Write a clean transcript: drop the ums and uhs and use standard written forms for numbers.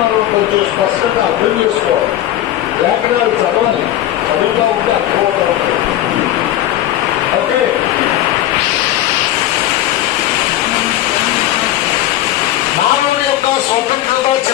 మనం కొంచెం స్పష్టంగా అర్థం చేసుకోవాలి. లేఖనాలు చదవాలి, చదువుతా ఉంటే అర్థమవుతా ఉంటాయి. ఓకే, మానవుని యొక్క స్వతంత్ర